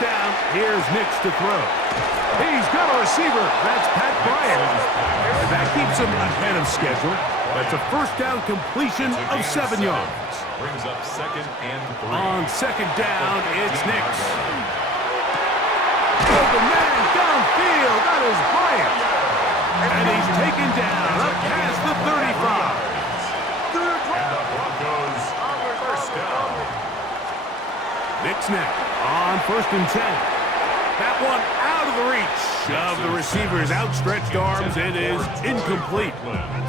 down. Here's Nix to throw. He's got a receiver. That's Pat Bryant. And that keeps him ahead of schedule. That's a first down completion of 7 yards. Brings up 2nd and 3. On 2nd down, it's Nix. Open man downfield. That is Bryant. And he's taken down up past the 35. And the Broncos are first down. Nix now on 1st and 10. That one out of the reach of the receiver's outstretched arms. It is incomplete.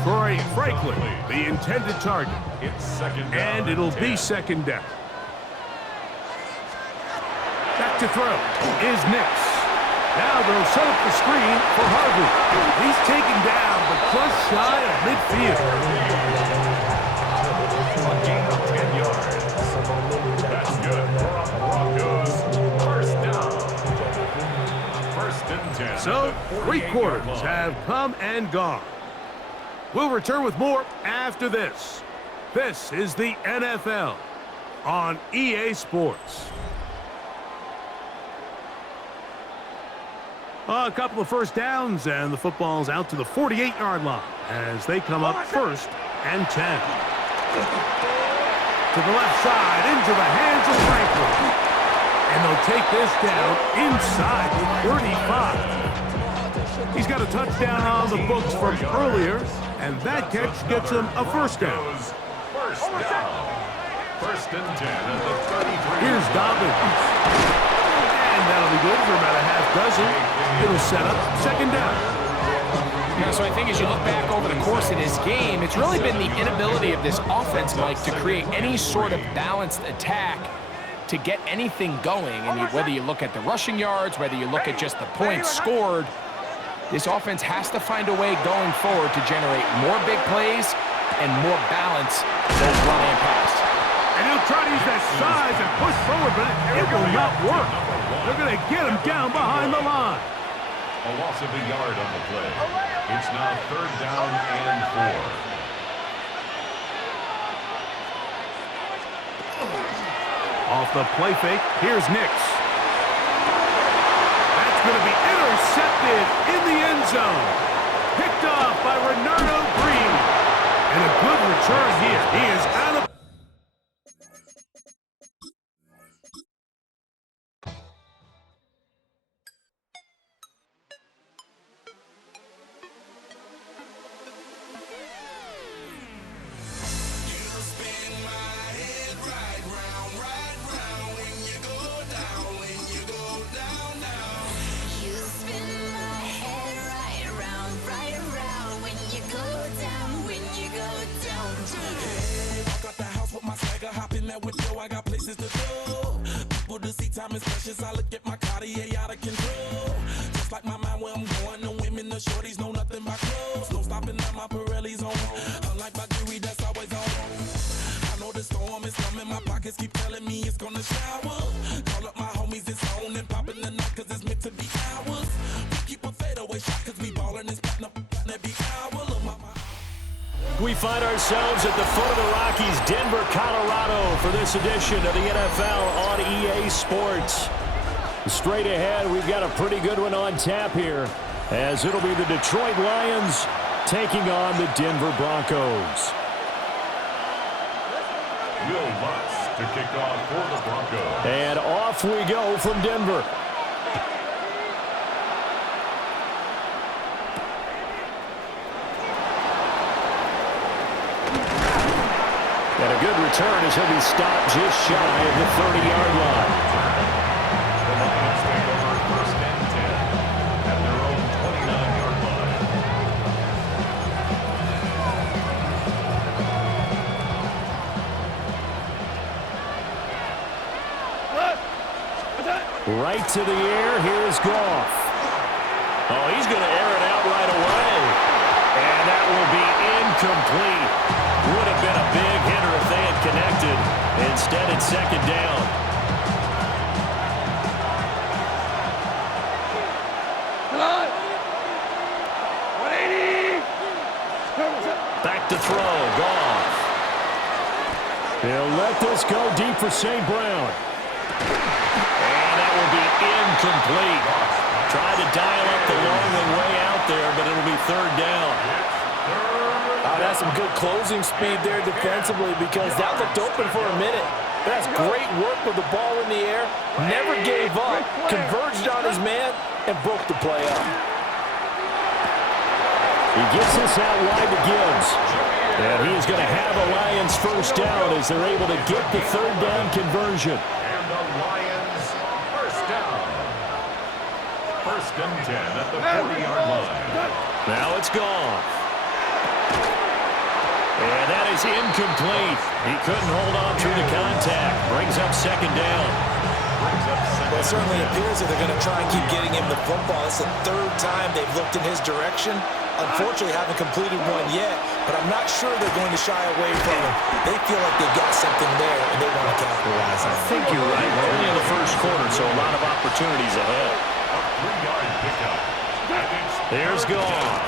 Troy Franklin, the intended target. It's 2nd down. And it'll be 2nd down. Back to throw is Nix. Now they'll set up the screen for Harvey. He's taken down, but just shy of midfield. A gain of 10 yards. That's good for a Broncos first down. 1st and 10. So, 3 quarters have come and gone. We'll return with more after this. This is the NFL on EA Sports. A couple of first downs, and the football's out to the 48-yard line as they come up 1st and 10. To the left side, into the hands of Franklin. And they'll take this down inside the 35. He's got a touchdown on the books from earlier, and that catch gets him a first down. First down. 1st and 10 at the 33. Here's Dobbins. And that'll be good for about a half dozen. It'll set up 2nd down. Yeah, so I think as you look back over the course of this game, it's really been the inability of this offense, Mike, to create any sort of balanced attack to get anything going. And whether you look at the rushing yards, whether you look at just the points scored, this offense has to find a way going forward to generate more big plays and more balance both run and pass. And he'll try to use that size and push forward, but it will not work. They're going to get him down behind the line. A loss of a yard on the play. It's now 3rd down and 4. Off the play fake, here's Nix. That's going to be intercepted in the end zone. Picked off by Renardo Green. And a good return here. He is out of... I got places to go. People to see, time is precious. I look at my Cartier out of control. Just like my mind where I'm going. The women, the shorties know nothing but clothes. No stopping at my Pirelli's on. Unlike my jewelry that's always on. I know the storm is coming. My pockets keep telling me it's gonna shower. Call up my homies, it's on and popping the night cause it's meant to be ours. We keep a fadeaway shot cause we ballin' and spittin' up every hour. Look, my We find ourselves at the foot of the Rockies, Denver, Colorado, for this edition of the NFL on EA Sports. Straight ahead, we've got a pretty good one on tap here, as it'll be the Detroit Lions taking on the Denver Broncos. Will Lutz to kick off for the Broncos. And off we go from Denver. And a good return as he'll be stopped just shy of the 30-yard line. The Lions take over 1st and 10 at their own 29-yard line. Right to the air, here's Goff. Oh, he's going to air it out right away. And that will be incomplete. Would have been a big hitter if they had connected. Instead, it's 2nd down. Back to throw, Goff. He'll let this go deep for St. Brown. And that will be incomplete. Tried to dial up the long way out there, but it'll be third down. That's some good closing speed there defensively because that looked open for a minute. That's great work with the ball in the air. Never gave up, converged on his man, and broke the play up. He gets this out wide to Gibbs. And he is going to have a Lions first down as they're able to get the third down conversion. And the Lions first down. First and 10 at the 40-yard line. Now it's gone. And that is incomplete. He couldn't hold on through the contact. Brings up second down. Well, it certainly appears that they're going to try and keep getting him the football. It's the third time they've looked in his direction. Unfortunately, haven't completed one yet, but I'm not sure they're going to shy away from him. They feel like they've got something there, and they want to capitalize on it. I think you're right. We're only in the first quarter, so a lot of opportunities ahead. A 3-yard pickup. There's gone.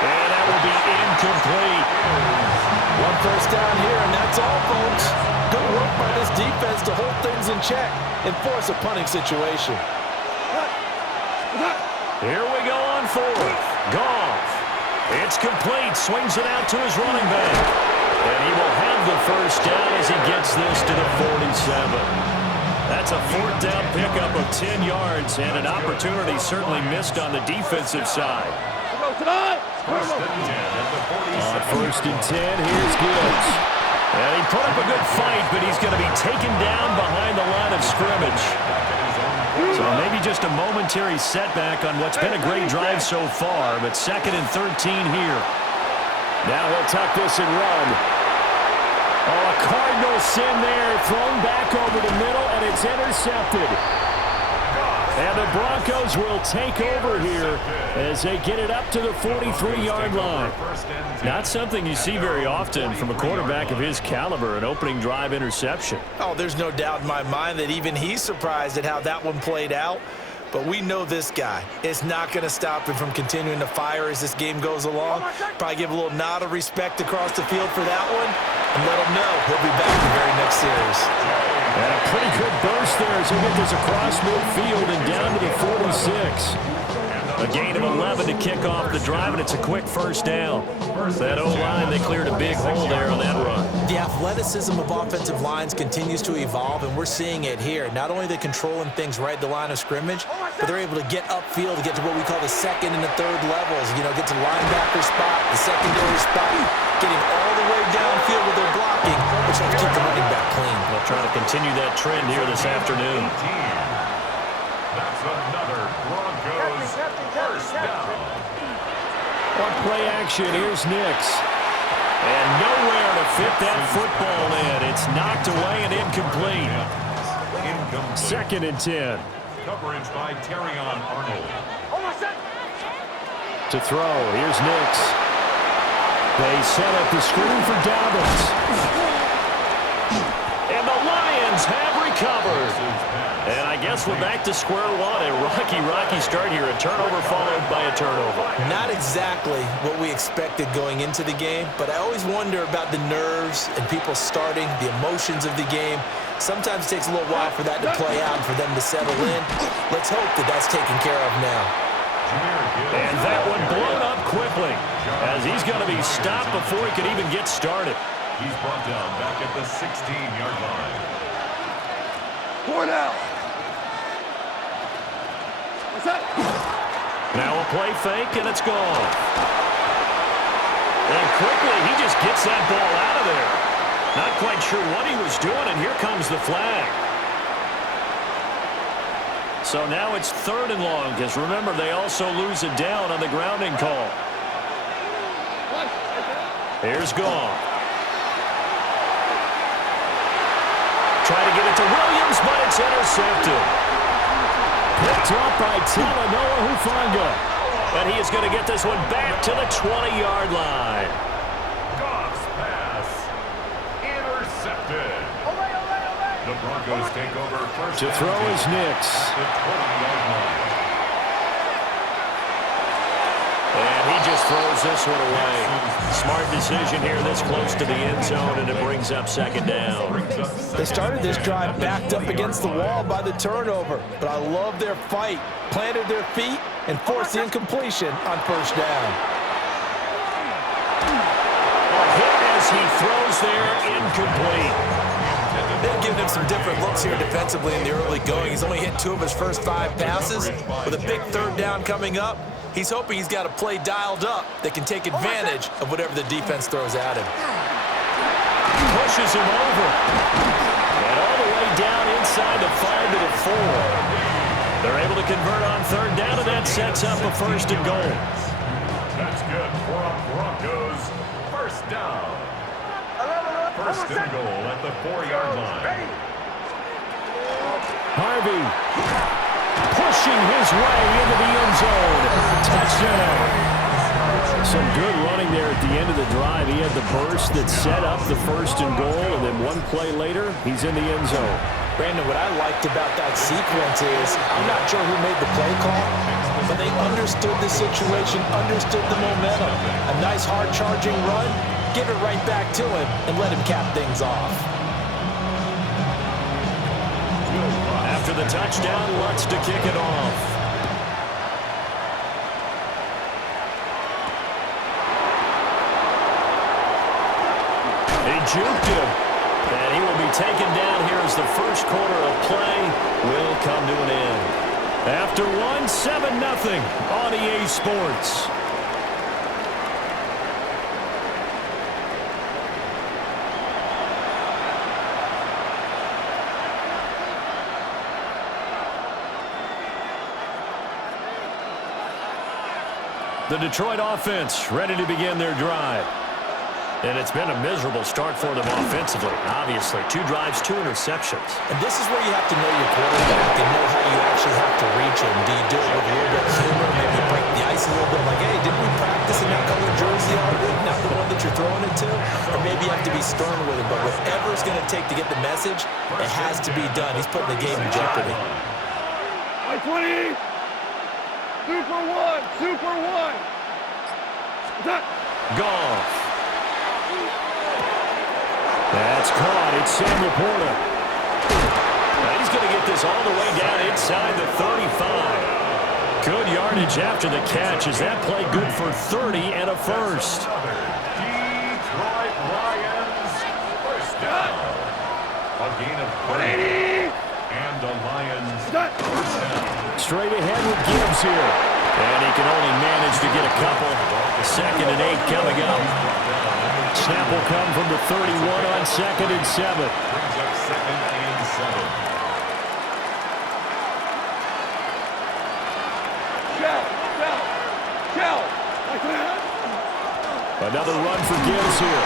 And that will be incomplete. One first down here, and that's all, folks. Good work by this defense to hold things in check and force a punting situation. Here we go on fourth. Goff. It's complete. Swings it out to his running back. And he will have the first down as he gets this to the 47. That's a fourth down pickup of 10 yards and an opportunity certainly missed on the defensive side. First and 10 at the 47. On first and 10, here's Gibbs. And he put up a good fight, but he's going to be taken down behind the line of scrimmage. So maybe just a momentary setback on what's been a great drive so far, but second and 13 here. Now he'll tuck this and run. Oh, a Cardinal sin there, thrown back over the middle, and it's intercepted. And the Broncos will take over here as they get it up to the 43-yard line. Not something you see very often from a quarterback of his caliber, an opening drive interception. Oh, there's no doubt in my mind that even he's surprised at how that one played out. But we know this guy is not going to stop him from continuing to fire as this game goes along. Probably give a little nod of respect across the field for that one and let him know he'll be back the very next series. And a pretty good burst there as he get this across midfield and down to the 46. A gain of 11 to kick off the drive, and it's a quick first down. That O-line, they cleared a big hole there on that run. The athleticism of offensive lines continues to evolve, and we're seeing it here. Not only are they controlling things right at the line of scrimmage, but they're able to get upfield to get to what we call the second and the third levels. You know, get to linebacker spot, the secondary spot, getting all the way downfield with their blocking, which helps keep the running back clean. They'll try to continue that trend here this afternoon. That's another Broncos first down. On play action, here's Nix. And nowhere to fit that football in. It's knocked away and incomplete. Second and 10. Coverage by Terrion Arnold. To throw, here's Nix. They set up the screen for Dobbins. And the Lions have recovered. And I guess we're back to square one. A rocky start here. A turnover followed by a turnover. Not exactly what we expected going into the game, but I always wonder about the nerves and people starting, the emotions of the game. Sometimes it takes a little while for that to play out and for them to settle in. Let's hope that that's taken care of now. And that one blown up quickly as he's going to be stopped before he could even get started. He's brought down back at the 16-yard line. Point out. Now a play fake, and it's gone. And quickly, he just gets that ball out of there. Not quite sure what he was doing, and here comes the flag. So now it's third and long, because remember, they also lose it down on the grounding call. Here's Goff. Try to get it to Williams, but it's intercepted. Picked up by Talanoa Hufanga. And he is going to get this one back to the 20-yard line. Goff's pass intercepted. The Broncos take over first. To throw is Nix. At the 20-yard line. And he just throws this one away. Smart decision here this close to the end zone, and it brings up second down. They started this drive backed up against the wall by the turnover, but I love their fight. Planted their feet and forced the incompletion on first down. A hit as he throws there, incomplete. They've given him some different looks here defensively in the early going. He's only hit 2 of his first 5 passes. With a big third down coming up, he's hoping he's got a play dialed up that can take advantage of whatever the defense throws at him. Pushes him over. And all the way down inside the 5 to the 4. They're able to convert on third down, and that sets up a first and goal. That's good for a Broncos first down. First and goal at the 4-yard line. Harvey pushing his way into the end zone. Touchdown. Some good running there at the end of the drive. He had the burst that set up the first and goal, and then one play later, he's in the end zone. Brandon, what I liked about that sequence is, I'm not sure who made the play call, but they understood the situation, understood the momentum. A nice hard charging run, give it right back to him, and let him cap things off. After the touchdown, Lutz to kick it off. He juked him. And he will be taken down here as the first quarter of play will come to an end. After one, 7-0 on EA Sports. The Detroit offense ready to begin their drive. And it's been a miserable start for them offensively, obviously. 2 drives, 2 interceptions. And this is where you have to know your quarterback and know how you actually have to reach him. Do you do it with a little bit of humor, maybe break the ice a little bit, like, hey, didn't we practice in that colored jersey already? Not the one that you're throwing it to? Or maybe you have to be stern with him, but whatever it's going to take to get the message, it has to be done. He's putting the game in jeopardy. 20! Super 1! Super 1! Goff. That's caught. It's Sam Laporta. Now he's going to get this all the way down inside the 35. Good yardage after the catch. Is that play good for 30 and a first? Detroit Lions first down. A gain of 30. And the Lions first down. Straight ahead with Gibbs here. And he can only manage to get a couple. 2nd and 8 coming up. Snap will come from the 31 on 2nd and 7. Brings up 2nd and 7. Another run for Gibbs here.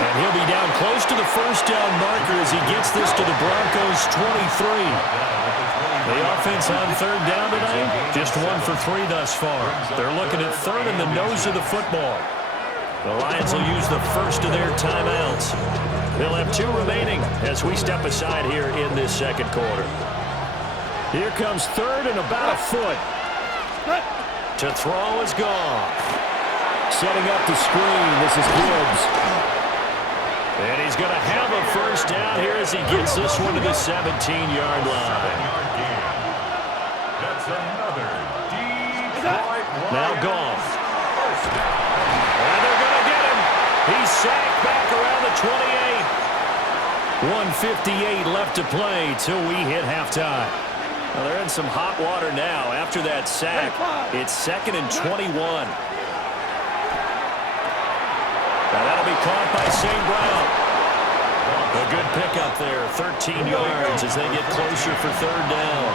And he'll be down close to the first down marker as he gets this to the Broncos' 23. The offense on third down tonight, just 1 for 3 thus far. They're looking at third in the nose of the football. The Lions will use the first of their timeouts. They'll have 2 remaining as we step aside here in this second quarter. Here comes third and about a foot. To throw is Goff. Setting up the screen, this is Gibbs. And he's going to have a first down here as he gets this one to the 17-yard line. That's another Detroit Lions. Now Goff. And they're going to get him. He's sacked back around the 28. 1:58 left to play till we hit halftime. Well, they're in some hot water now. After that sack, it's 2nd and 21. Now that'll be caught by St. Brown. A good pickup there, 13 yards as they get closer for third down.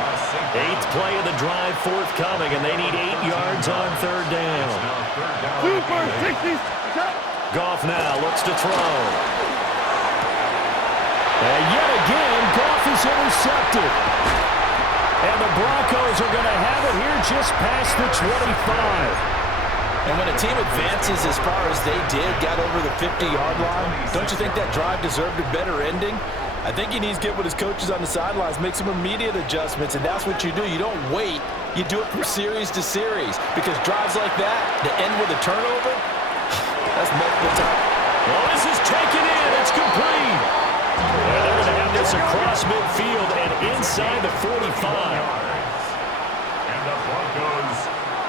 8th play of the drive forthcoming, and they need 8 yards on third down. Super 60. Goff now looks to throw. And yet again, Goff is intercepted. And the Broncos are going to have it here just past the 25. And when a team advances as far as they did, got over the 50-yard line, don't you think that drive deserved a better ending? I think he needs to get with his coaches on the sidelines, make some immediate adjustments, and that's what you do. You don't wait You do it from series to series because drives like that, to end with a turnover, that's multiple times. Well, this is taken in. It's complete. And they're going to have this across midfield and inside the 45. And the Broncos,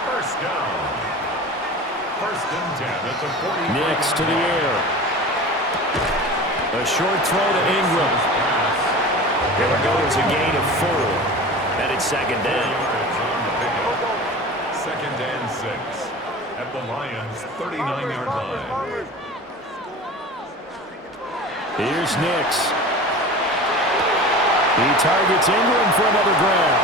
first down. First and 10 at the 40. Next to the air. A short throw to Ingram. Here we go. It's a gain of 4. And it's second down. Second and 6 at the Lions' 39-yard line. Here's Nix. He targets Ingram for another grab.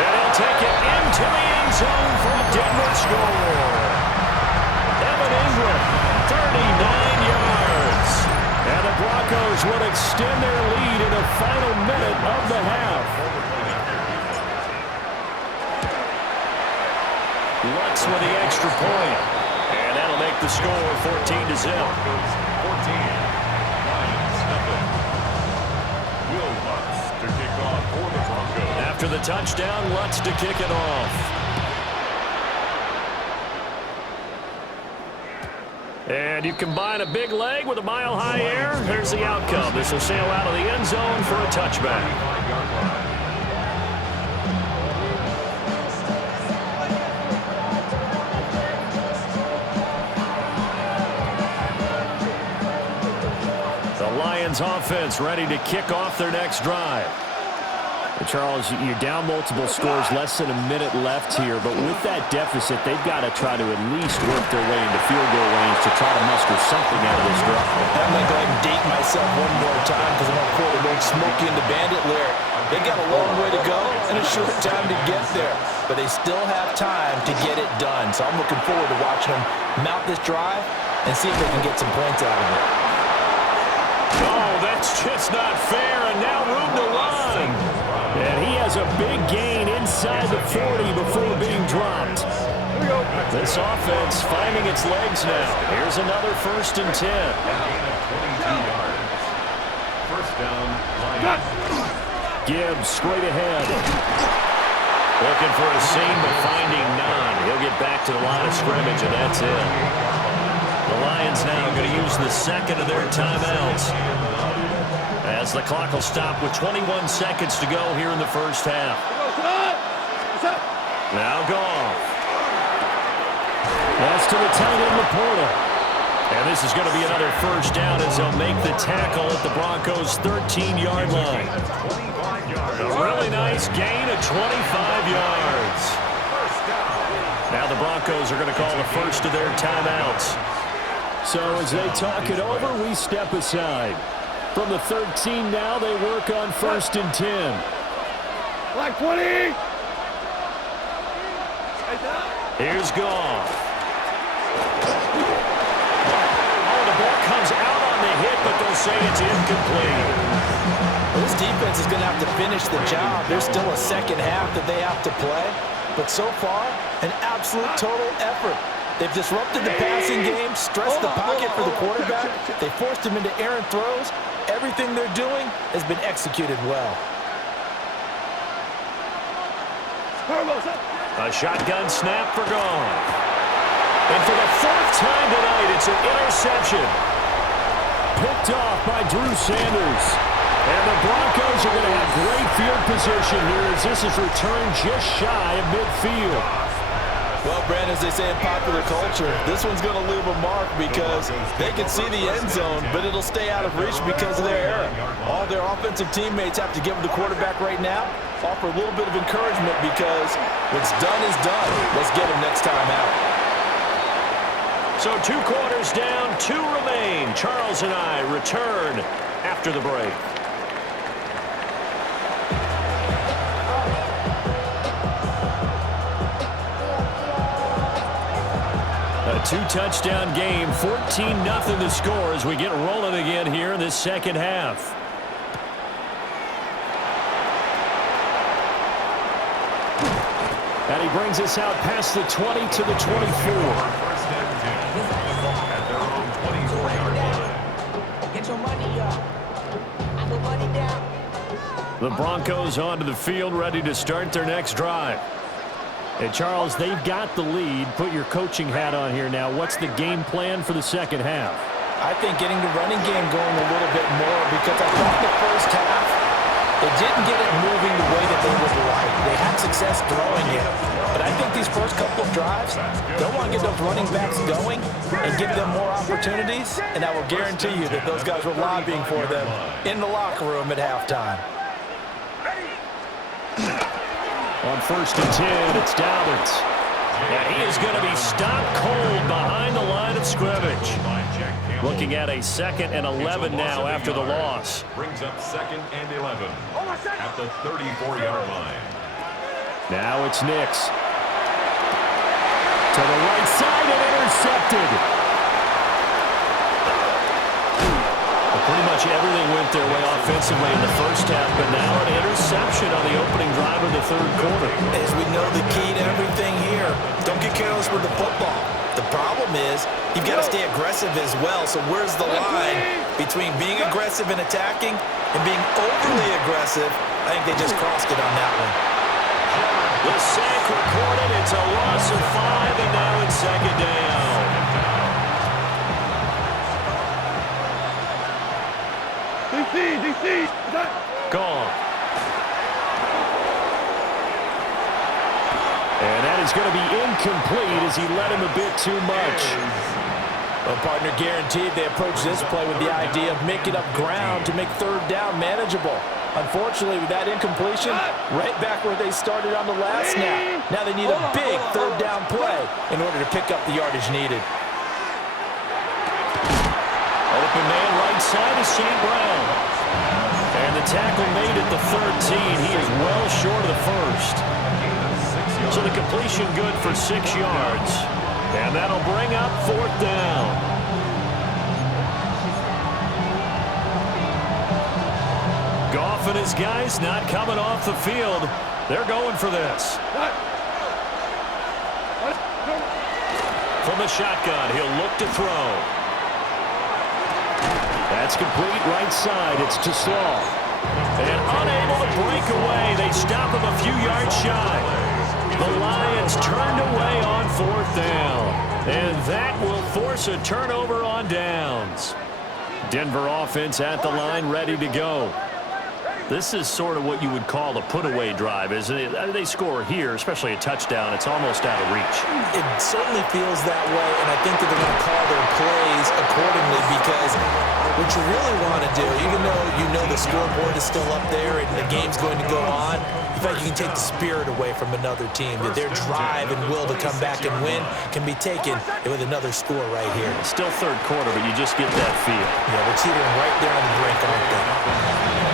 And he'll take it into the end zone for a Denver score. Evan Ingram, 39 yards. And the Broncos will extend their lead in the final minute of the half. Lutz with the extra point. And that'll make the score 14-0. 14. After the touchdown, Lutz to kick it off. And you combine a big leg with a mile-high air. Here's the outcome. This will sail out of the end zone for a touchback. The Lions offense ready to kick off their next drive. Charles, you're down multiple scores, less than a minute left here, but with that deficit, they've got to try to at least work their way into field goal range to try to muster something out of this drive. I'm going to go ahead and date myself one more time because I'm going to quote the old Smokey and the Bandit lyric. They got a long way to go and a short time to get there, but they still have time to get it done. So I'm looking forward to watching them mount this drive and see if they can get some points out of it. Oh, that's just not fair, and now room to run. And he has a big gain inside the 40 before being dropped. This offense finding its legs now. Here's another first and 10. First down, Lions. Gibbs straight ahead. Looking for a seam, but finding none. He'll get back to the line of scrimmage, and that's it. The Lions now going to use the second of their timeouts, as the clock will stop with 21 seconds to go here in the first half. Now Goff. That's to the tight end, Laporta. And this is going to be another first down as they'll make the tackle at the Broncos' 13-yard line. A really nice gain of 25 yards. Now the Broncos are going to call the first of their timeouts. So as they talk it over, we step aside. From the 13 now, they work on first and 10. Black 20! Here's Goff. Oh, the ball comes out on the hit, but they'll say it's incomplete. Well, this defense is going to have to finish the job. There's still a second half that they have to play. But so far, an absolute total effort. They've disrupted the passing game, stressed the pocket for the quarterback. They forced him into errant throws. Everything they're doing has been executed well. A shotgun snap for Goff. And for the fourth time tonight, it's an interception. Picked off by Drew Sanders. And the Broncos are going to have great field position here as this is returned just shy of midfield. Well, Brandon, as they say in popular culture, this one's going to leave a mark because they can see the end zone, but it'll stay out of reach because of their error. All their offensive teammates have to give the quarterback right now, offer a little bit of encouragement because what's done is done. Let's get him next time out. So 2 quarters down, 2 remain. Charles and I return after the break. A 2-touchdown game, 14-0 the score as we get rolling again here in this second half. And he brings us out past the 20 to the 24. At their own 24-yard line. Get your money up. I put money down. The Broncos onto the field ready to start their next drive. And Charles, they've got the lead. Put your coaching hat on here now. What's the game plan for the second half? I think getting the running game going a little bit more, because I thought the first half, they didn't get it moving the way that they would like. They had success throwing it. But I think these first couple of drives, they'll want to get those running backs going and give them more opportunities. And I will guarantee you that those guys were lobbying for them in the locker room at halftime. On 1st and 10, it's Dobbins. And he is going to be stopped cold behind the line of scrimmage. Looking at a 2nd and 11 now after the loss. Brings up 2nd and 11 at the 34-yard line. Now it's Nix. To the right side and intercepted. Pretty much everything went their way offensively in the first half, but now an interception on the opening drive of the 3rd quarter. As we know, the key to everything here, don't get careless with the football. The problem is you've got to stay aggressive as well. So where's the line between being aggressive and attacking and being overly aggressive? I think they just crossed it on that one. The sack recorded. It's a loss of 5, and now it's 2nd down. DC. Gone. And that is going to be incomplete as he led him a bit too much. Well, partner, guaranteed they approach this play with the idea of making up ground to make 3rd down manageable. Unfortunately, with that incompletion, right back where they started on the last snap. Now they need a big 3rd down play in order to pick up the yardage needed. Open man right side is St. Brown. And the tackle made at the 13. He is well short of the 1st. So the completion good for 6 yards. And that'll bring up 4th down. Goff and his guys not coming off the field. They're going for this. From the shotgun, he'll look to throw. That's complete right side. It's to Slaw. And unable to break away. They stop him a few yards shy. The Lions turned away on 4th down. And that will force a turnover on downs. Denver offense at the line, ready to go. This is sort of what you would call a put-away drive, isn't it? They score here, especially a touchdown. It's almost out of reach. It certainly feels that way, and I think that they're going to call their plays accordingly, because what you really want to do, even though you know the scoreboard is still up there and the game's going to go on, in fact, you can take the spirit away from another team, that their drive and will to come back and win can be taken with another score right here. Still 3rd quarter, but you just get that feel. Yeah, they're teetering right there on the brink, aren't they?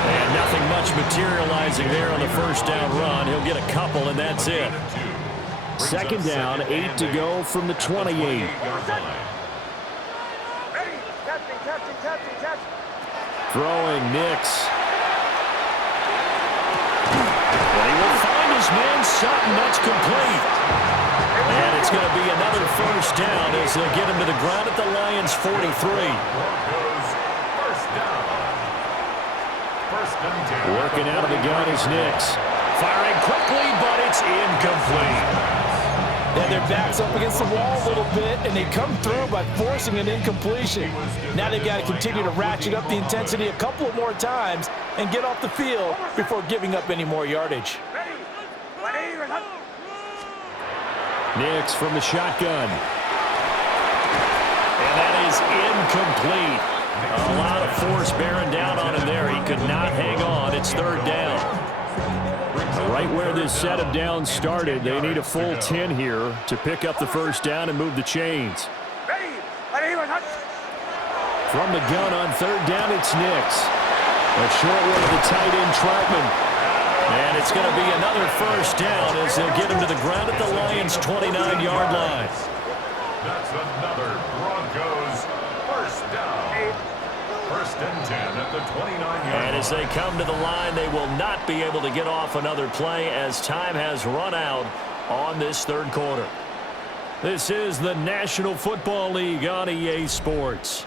And nothing much materializing there on the 1st down run. He'll get a couple, and that's it. 2nd down, 8 to go from the 28. Throwing Nix. And he will find his man Sutton. That's complete. And it's going to be another 1st down as they'll get him to the ground at the Lions' 43. Working out of the gun is Nix. Firing quickly, but it's incomplete. And their back's up against the wall a little bit, and they come through by forcing an incompletion. Now they've got to continue to ratchet up the intensity a couple of more times and get off the field before giving up any more yardage. Nix from the shotgun. And that is incomplete. A lot of force bearing down on him there. He could not hang on. It's 3rd down. Right where this set of downs started, they need a full 10 here to pick up the 1st down and move the chains. From the gun on 3rd down, it's Nix. A short one to the tight end, Troutman. And it's going to be another 1st down as they'll get him to the ground at the Lions' 29-yard line. That's another Broncos 1st down. 1st and 10 at the 29-yard line. And as they come to the line, they will not be able to get off another play as time has run out on this 3rd quarter. This is the National Football League on EA Sports.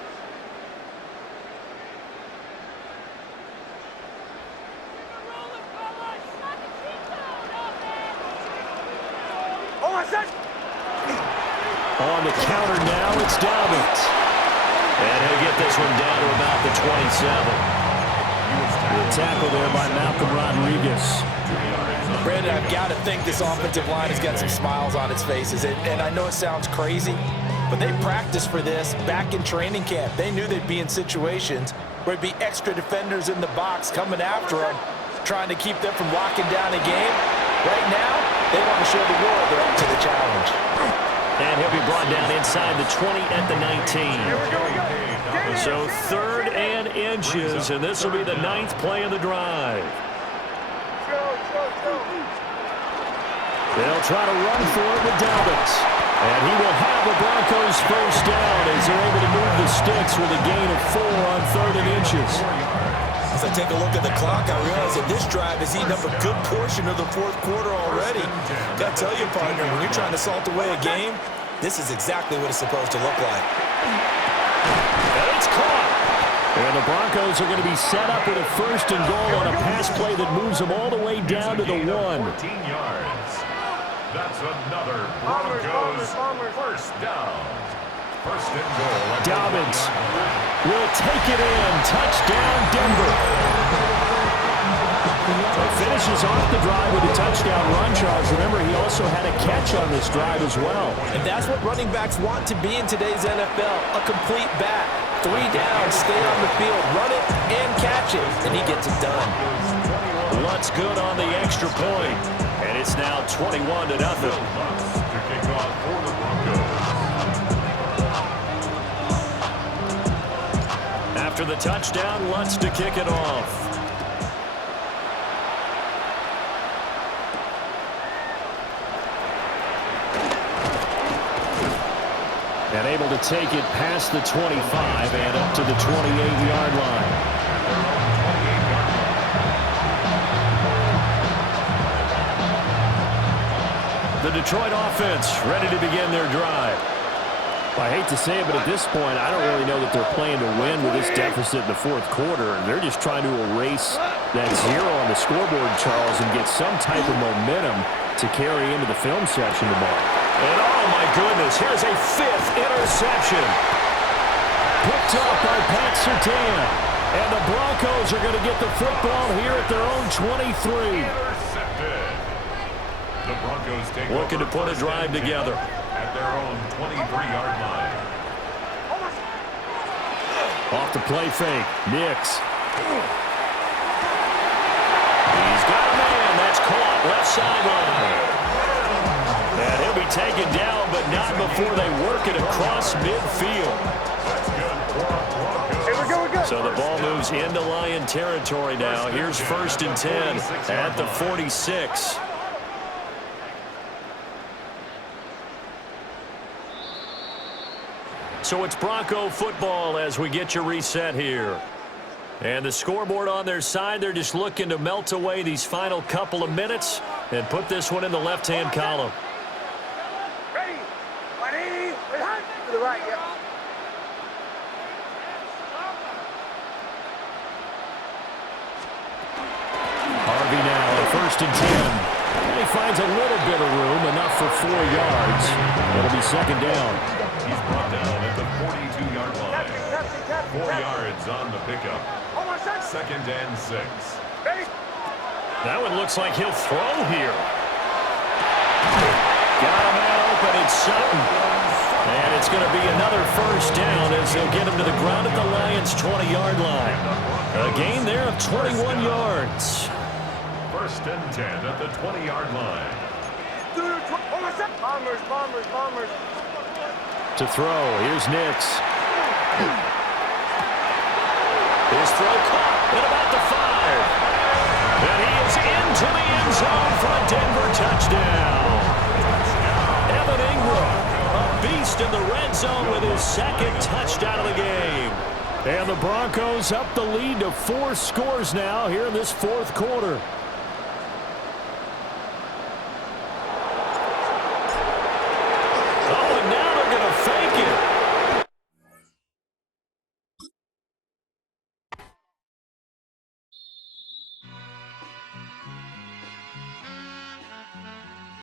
On the counter now, it's Dobbins. And he'll get this one down to about the 27. The tackle there by Malcolm Rodriguez. Brandon, I've got to think this offensive line has got some smiles on its faces. And I know it sounds crazy, but they practiced for this back in training camp. They knew they'd be in situations where it'd be extra defenders in the box coming after them, trying to keep them from locking down a game. Right now, they want to show the world they're up to the challenge. And he'll be brought down inside the 20 at the 19. So 3rd and inches, and this will be the 9th play of the drive. They'll try to run for it with Dobbins. And he will have the Broncos first down as they're able to move the sticks with a gain of 4 on 3rd and inches. As I take a look at the clock, I realize that this drive has eaten up a good portion of the 4th quarter already. Got to tell you, partner, when you're trying to salt away a game, this is exactly what it's supposed to look like. And it's caught. And the Broncos are going to be set up with a 1st and goal on a pass play that moves them all the way down to the 1. 14 yards. That's another Broncos first down. 1st and goal. Dobbins will take it in. Touchdown, Denver. Finishes off the drive with a touchdown run, Charles. Remember, he also had a catch on this drive as well. And that's what running backs want to be in today's NFL, a complete back. 3 downs, stay on the field, run it and catch it, and he gets it done. What's good on the extra point? And it's now 21-0. To kick off for the Broncos. After the touchdown, Lutz to kick it off. And able to take it past the 25 and up to the 28-yard line. The Detroit offense ready to begin their drive. I hate to say it, but at this point, I don't really know that they're playing to win with this deficit in the 4th quarter. They're just trying to erase that 0 on the scoreboard, Charles, and get some type of momentum to carry into the film session tomorrow. And oh my goodness, here's a 5th interception. Picked up by Pat Surtain. And the Broncos are going to get the football here at their own 23. Intercepted. The Broncos take looking to put a drive together. At their own 23-yard line. Off the play fake, Nix. He's got a man. That's caught left sideline. And he'll be taken down, but not before they work it across midfield. So the ball moves into Lion territory now. Here's 1st and 10 at the 46. So it's Bronco football as we get you reset here. And the scoreboard on their side, they're just looking to melt away these final couple of minutes and put this one in the left-hand column. Ready? 180. To the right, yeah. Harvey now at 1st and 10. And he finds a little bit of room, enough for 4 yards. It'll be 2nd down. He's brought down at the 42-yard line. 4 yards on the pickup. 2nd and 6. That one looks like he'll throw here. Got a man open, it's Sutton. And it's going to be another 1st down as they'll get him to the ground at the Lions' 20-yard line. A gain there of 21 yards. 1st and 10 at the 20-yard line. Bombers. To throw, here's Nix. His throw caught at about the 5. And he is into the end zone for a Denver touchdown. Evan Ingram, a beast in the red zone with his 2nd touchdown of the game. And the Broncos up the lead to 4 scores now here in this 4th quarter.